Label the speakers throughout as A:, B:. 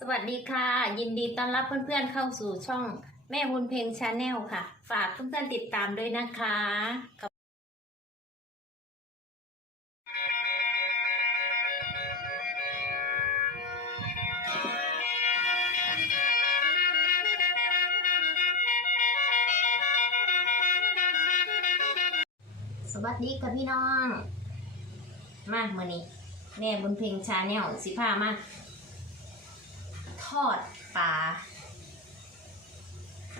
A: สวัสดีค่ะ ยินดีต้อนรับเพื่อนๆเข้าสู่ช่องแม่บุญเพลงชาแนลค่ะ ฝากเพื่อนๆติดตามด้วยนะคะสวัสดีค่ะพี่น้อง มาเมื่อนี้ แม่บุญเพลงชาแนลสิพามา อดปลา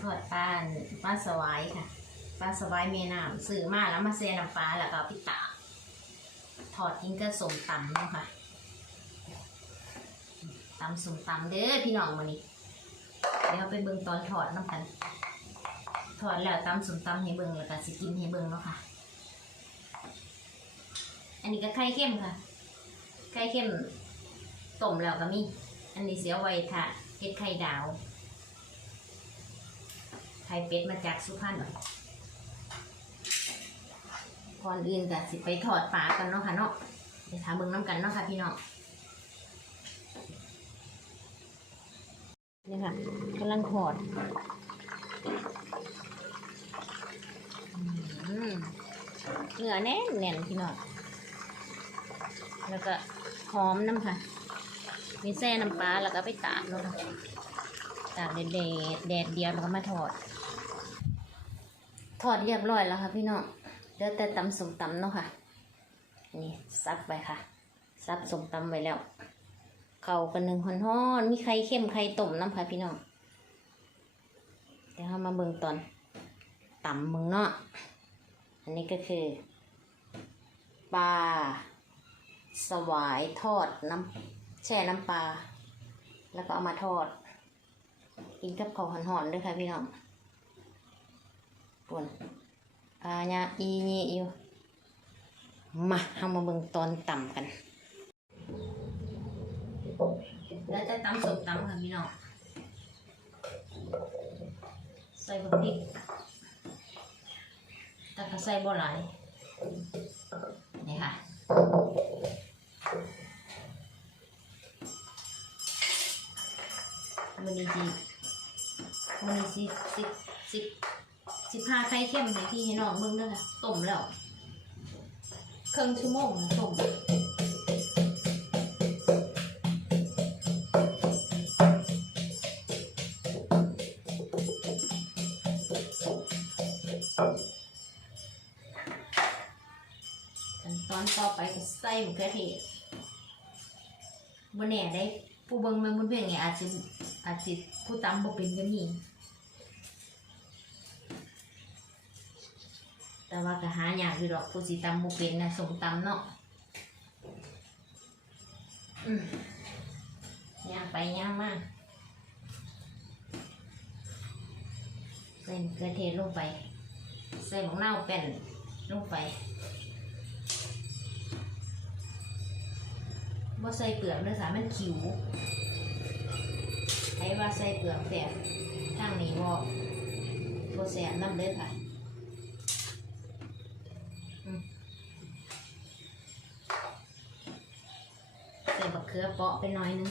A: ทอดปลาปลาสวายค่ะปลาสวายเมน้ำซื้อมาแล้วมาเซน้ำปลาแล้วก็พิตาทอดกินก็สมตำเนาะค่ะตำสมตำเด้อพี่น้องมานี่เดี๋ยวไปเบิ่งตอนทอดน้ำกันทอดแล้วตำสมตำให้เบิ่งแล้วก็สิกินให้เบิ่งเนาะค่ะ อันนี้ก็ไข่เข้มค่ะไข่เข้มต้มแล้วก็มี อันนี้เสียไว้ค่ะเฮ็ดไข่ดาว ไข่เป็ดมาจากสุพรรณก่อนอื่นก็สิไปถอดปลากันเนาะค่ะเนาะเดี๋ยวถามเบิ่งน้ำกันเนาะค่ะพี่น้องนี่ค่ะกำลังถอดเนื้อแน่นแน่นพี่น้องแล้วก็หอมน้ำค่ะ มีแซ่น้ำปลาแล้วก็ไปตากเนะคะตากแดดแดดเดียวแล้วก็มาทอดทอดเรียบร้อยแล้วค่ะพี่น้องเดี๋ยวแต่ตำสมตำเนาะค่ะ นี่ซับไปค่ะซับสมตำไว้แล้วเข่ากันหนึ่งฮ้อนมีไข่เข้มไข่ต้มน้ำค่ะพี่น้องเดี๋ยวเรามาเบิ่งตอนตำมึงเนาะอันนี้ก็คือปลาสวายทอดน้ำ แช่น้ำปลา แล้วก็เอามาทอด กินกับข้าวหอนๆด้วยค่ะพี่น้องปวนปลาเนี่ยอีนี่อยู่มาเอามาเบิ่งตอนต่ำกัน แล้วจะตำสมตำค่ะพี่น้องใส่บักพริกแต่ก็ใส่บ่หลายนี่ค่ะ มันนี่สิมันนี่สิสิสิสิพาไข่เข้มให้พี่ให้น้องเบิ่งเด้อค่ะต้มแล้วครึ่งชั่วโมงนะต้มขั้นตอนต่อไปก็ใส่มะเขือเทศบนแหน่ได้ผู้เบิ่งมันบนเพียงไงอาจจะ อาจจะผู้ตำบ่เป็นก็มีแต่ว่าก็หายากอยู่ดอกผู้สิตำบ่เป็นนะสมตำเนาะอืมย่างไปย่างมาใส่มะเขือเทศลงไป ใส่หมกเน่าวแป้นลงไปบ่ใส่เปลือกเนื้อสามันขิว ไอ้ว่าใส่เปลือกแสบทางนี้บ่บ่แสบน้ำเลยค่ะใส่บักเขือเปาะไปหน่อยนึง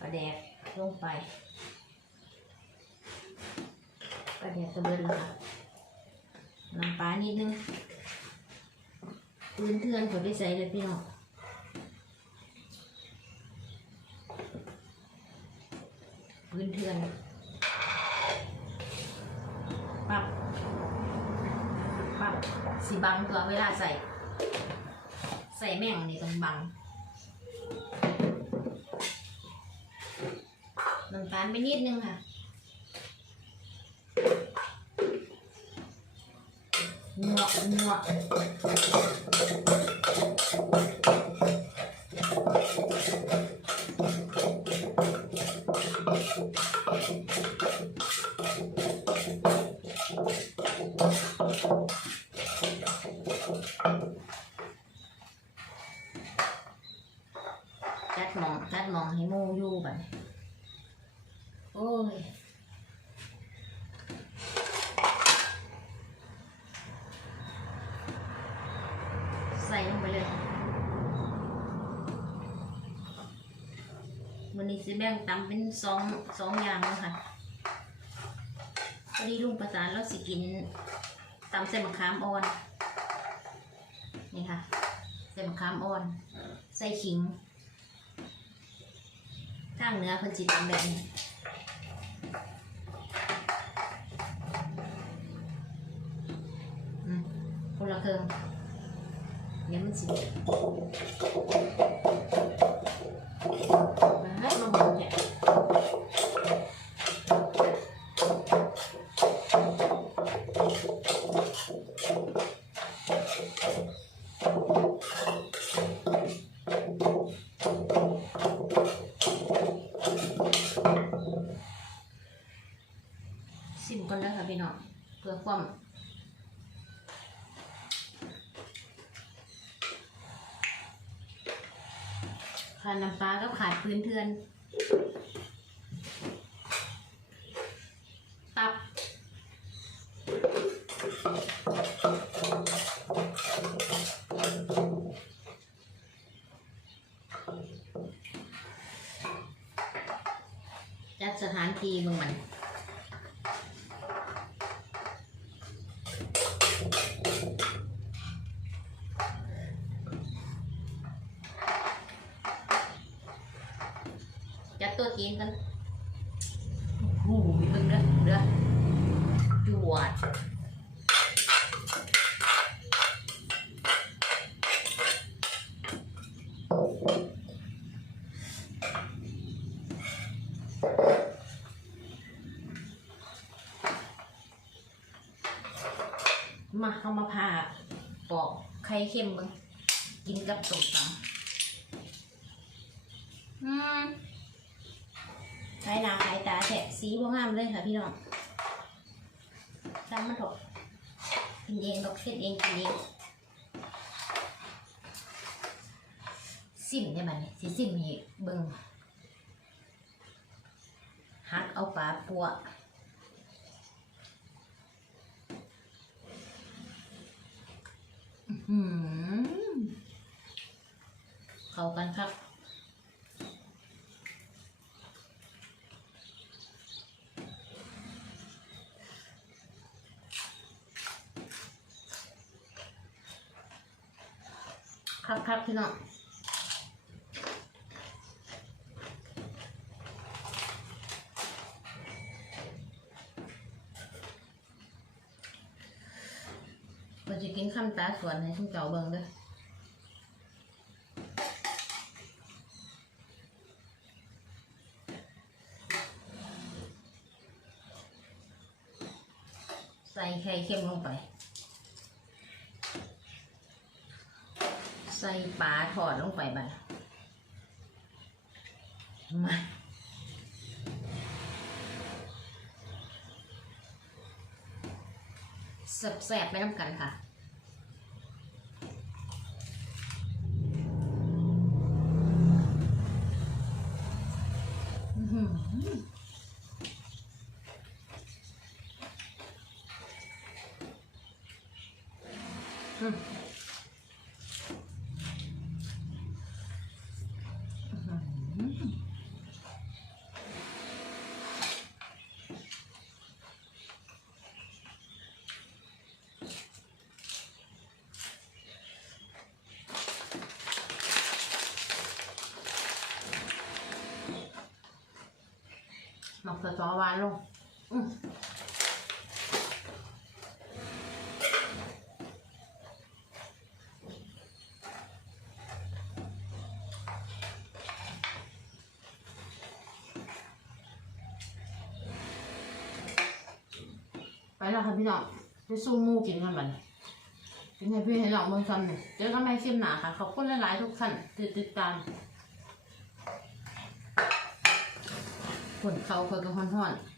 A: ปลาแดกลงไปปลาแดกกระเบิดแล้วค่ะน้ำปลานิดนึง ปืนเทือนผมได้ใส่เลยพี่น้องปืนเทือนปับปับสีบังตัวเวลาใส่ ใส่แม่งนี่ต้องบังน้ำตาลไปนิดนึงค่ะ เงาะเงาะจัดหมองจัดหมองให้หมูอยู่บัดนี้โอ้ย ใส่ ใส่ลงไปเลย วันนี้สิแบ่งตำเป็นสองสองอย่างเลยค่ะพอดีลุงประสานแล้วสิกินตำใส่มะขามอ่อน นี่ค่ะใส่มะขามอ่อน ใส่ขิงทางเนื้อพิ่นสิตำแบบนี้อืมคนละเครื่องเดี๋ยวมันสิ ขาดน้ำปลาก็ขาดพื้นเทือน ตับ จัดสถานที่เมืองมัน มาเอามาผ่าปอกไข่เค็มเบิ่งกินกับส้มตำอืมใช้หนาใช้ตาแฉะสีบ่งามเลยค่ะพี่น้อง จำมันเถอะกินเองดอกเฮ็ดเองกินเองซิมได้ไหมสิซิมให้เบิ่งหักเอาปลาปัวอือหือเข้ากันครับ ครับครับพี่น้องเราจะกินข้ามตาสวนให้ชุ่มเจ้าเบิ่งด้วยใส่ไข่เค็มลงไป ใส่ปลาทอดลงไปไปมาแสบๆไปน้ำกันค่ะอื้อ หมักสอหวานลงไปแล้วค่ะพี่น้องไปสู้มูกินกันบัดนกินให้พี่ให้น้องเมืองซ้ำหนึ่งเจอกันใหม่คลิปหน้าค่ะ ขอบคุณหลายๆทุกท่านที่ติดตาม ผลเขาเคยกับห่อนๆ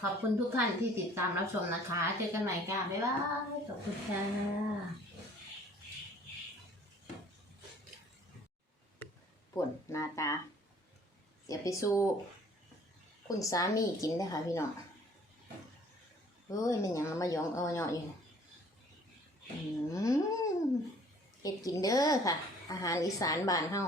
A: ขอบคุณทุกท่านที่ติดตามรับชมนะคะ เจอกันใหม่ค่ะ บ๊ายบาย ขอบคุณค่ะปวดหน้าตา เสียไปสู้ คุณสามีกินได้ค่ะพี่น้องเฮ้ยมันยังมายองเอาเหยาะอยู่กินเด้อค่ะ อาหารอีสานบ้านเฮา